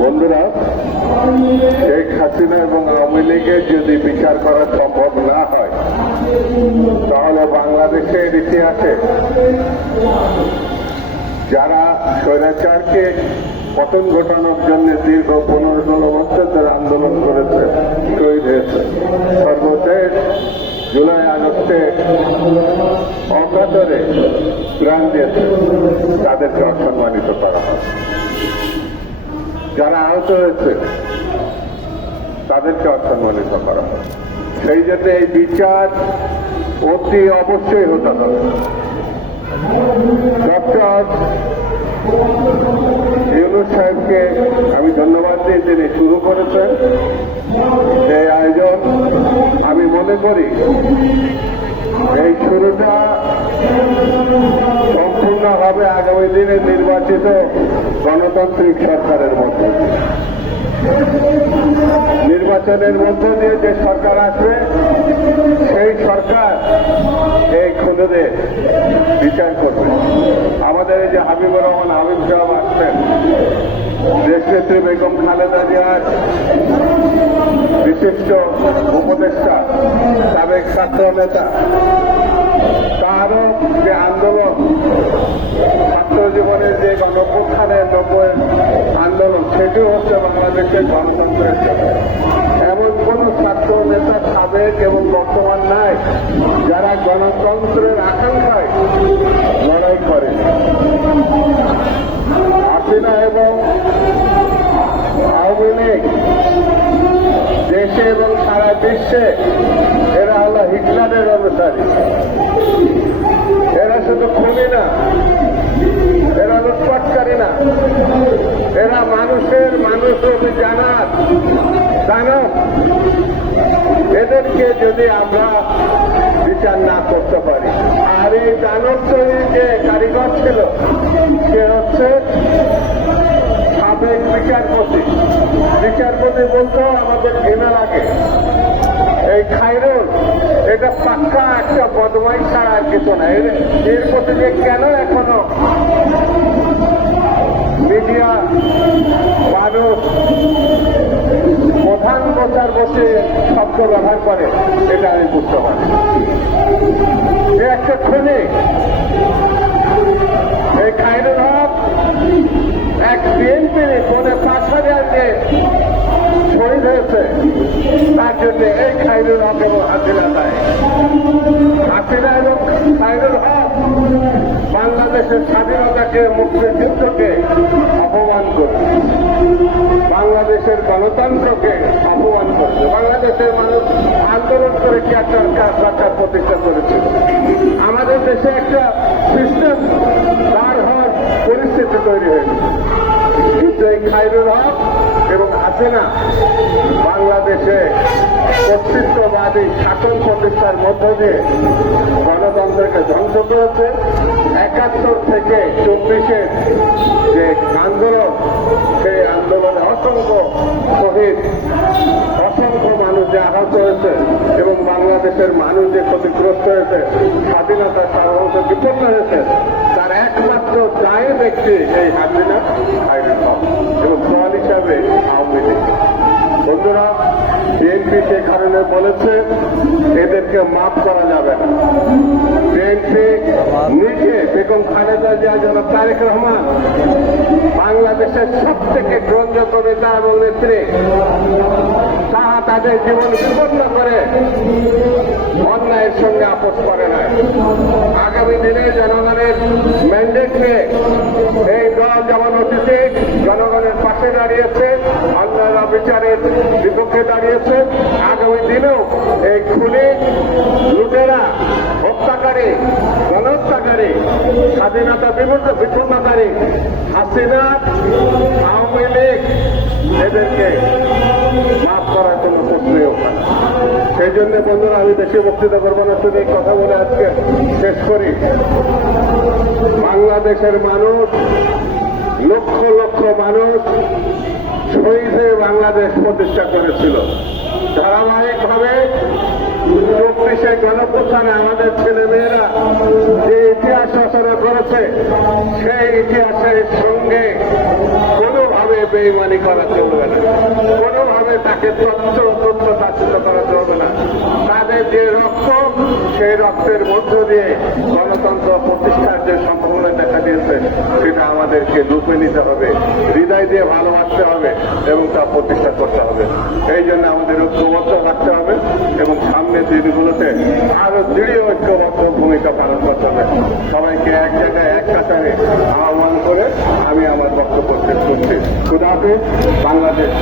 বন্ধুরা, শেখ হাসিনা এবং আওয়ামী লীগের যদি বিচার করা সম্ভব না হয়, তাহলে বাংলাদেশের ইতিহাসে যারা স্বৈরাচারকে পতন ঘটানোর জন্য দীর্ঘ পনেরো ষোলো বছর আন্দোলন করেছে, শহীদ হয়েছে। সর্বশেষ জুলাই আগস্টে অকাতরে দিয়েছে, তাদেরকে অসম্মানিত করা হয়। যারা আহত হয়েছে, তাদেরকে অসম্মানিত করা হয়। সেই জন্য এই বিচার অতি অবশ্যই হতে হবে। ডক্টর ইউনুস সাহেবকে আমি ধন্যবাদ দিয়ে তিনি শুরু করেছেন এই আয়োজন, আমি মনে করি এই শুরুটা সম্পূর্ণ হবে আগামী দিনে নির্বাচিত গণতান্ত্রিক সরকারের মধ্যে। নির্বাচনের মধ্য দিয়ে যে সরকার আসবে সরকার এই খুদেদের বিচার করবে। আমাদের এই যে হাবিবুর রহমান, হাবিব সাহেব আসছেন। দেশনেত্রী বেগম খালেদা জিয়ার বিশিষ্ট উপদেষ্টা, সাবেক ছাত্র নেতা। তারও যে আন্দোলন, ছাত্র জীবনের যে গণপ্রথানের নব্বই আন্দোলন সেটি হচ্ছে বাংলাদেশের গণতন্ত্রের জন্য। এমন কোন ছাত্র, নেতা, সাবেক এবং বর্তমান নাই যারা গণতন্ত্রের আকাঙ্ক্ষায় লড়াই করে। হাসিনা এবং আওয়ামী লীগ, দেশে এবং সারা বিশ্বে, এরা হলো হিটলারের অনুসারী। এরা শুধু খুনি না, এরা লুটপাটকারী না। এরা মানুষের মানুষ জানার এদেরকে যদি আমরা বিচার না করতে পারি। আর এই দানব তৈরির যে কারিগর ছিল, সে হচ্ছে সাবেক বিচারপতি। বিচারপতি বলতেও আমাদের ঘৃণা লাগে। এই খাইরুল এটা পাক্কা একটা বদমাই ছাড়া আর কিছু না এর প্রতি যে কেন এখনও শব্দ ব্যবহার করে, এটা আমি বুঝতে পারি একটা খুনি, এই খাইরুল হক, এক বিএনপির পনে পাঁচ হাজার যে শহীদ হয়েছে, তার জন্য এই খাইরুল হক এবং হাসিনা দেয় হাসিনা এবং খাইরুল হক বাংলাদেশের স্বাধীনতাকে, মুক্তিযুদ্ধকে অপমান করছে। বাংলাদেশের গণতন্ত্রকে অপমান করছে। বাংলাদেশের মানুষ আন্দোলন করে কি একটা সরকার প্রতিষ্ঠা করেছিল আমাদের দেশে একটা সিস্টেম দাঁড় হওয়ার পরিস্থিতি তৈরি হয়েছে। কিন্তু এই খাইরুল হক এবং হাসিনা বাংলাদেশে কর্তৃত্ববাদী শাসন প্রতিষ্ঠার মধ্য দিয়ে গণতন্ত্রকে ধ্বংস করেছে। একাত্তর থেকে চব্বিশের যে আন্দোলন সেই আন্দোলনে অসংখ্য শহীদ অসংখ্য মানুষ যে আহত হয়েছে এবং বাংলাদেশের মানুষ যে ক্ষতিগ্রস্ত হয়েছে স্বাধীনতার সার্বভৌম বিপন্ন হয়েছে, তার একমাত্র চায়ের ব্যক্তি এই হাসিনা হাইডেন এবং দল হিসাবে আওয়ামী লীগ। বন্ধুরা বিএনপি সে কারণে বলেছে, এদেরকে মাফ করা যাবে না। বিএনপি নিজে বেগম খালেদা জিয়া, জনাব তারেক রহমান, বাংলাদেশের সব থেকে গ্রহণযোগ্য নেতা এবং নেত্রী, তাহা তাদের জীবন বিপন্ন করে অন্যায়ের সঙ্গে আপোষ করে নাই। আগামী দিনে জনগণের ম্যান্ডেট নিয়ে দাঁড়িয়েছে আগামী দিনেও এই খুনি, লুটেরা, হত্যাকারী গণহত্যাকারী স্বাধীনতা বিপন্ন বিপন্নকারী হাসিনা আওয়ামী লীগ, এদেরকে মাফ করার জন্য প্রশ্নই সেই জন্য বন্ধুরা, আমি বেশি বক্তৃতা করব না এই কথা বলে আজকে শেষ করি। বাংলাদেশের মানুষ, লক্ষ লক্ষ মানুষ শহীদ বাংলাদেশ প্রতিষ্ঠা করেছিল, ধারাবাহিকভাবে চব্বিশে গণপ্রস্থানে আমাদের ছেলে মেয়েরা যে ইতিহাস রচনা করেছে, সেই ইতিহাসের সঙ্গে কোনোভাবে বেইমানি করা চলবে না। কোনোভাবে তাকে তথ্য তথ্য তাচ্ছিল্য করা চলবে না। তাদের যে রক্ত, সেই রক্তের মধ্য দিয়ে গণতন্ত্র প্রতিষ্ঠার যে সম্ভাবনা দেখা দিয়েছে, সেটা আমাদেরকে লুপে নিতে হবে। হৃদয় দিয়ে ভালোবাসতে হবে এবং তা প্রতিষ্ঠা করতে হবে। এই জন্য আমাদের ঐক্যবদ্ধ থাকতে হবে এবং সামনের দিনগুলোতে আরও দৃঢ় ঐক্যবদ্ধ ভূমিকা পালন করতে হবে। সবাইকে এক জায়গায়, এক কাতারে আহ্বান করে আমি আমার বক্তব্য শেষ করছি। খুদাফিজ বাংলাদেশ।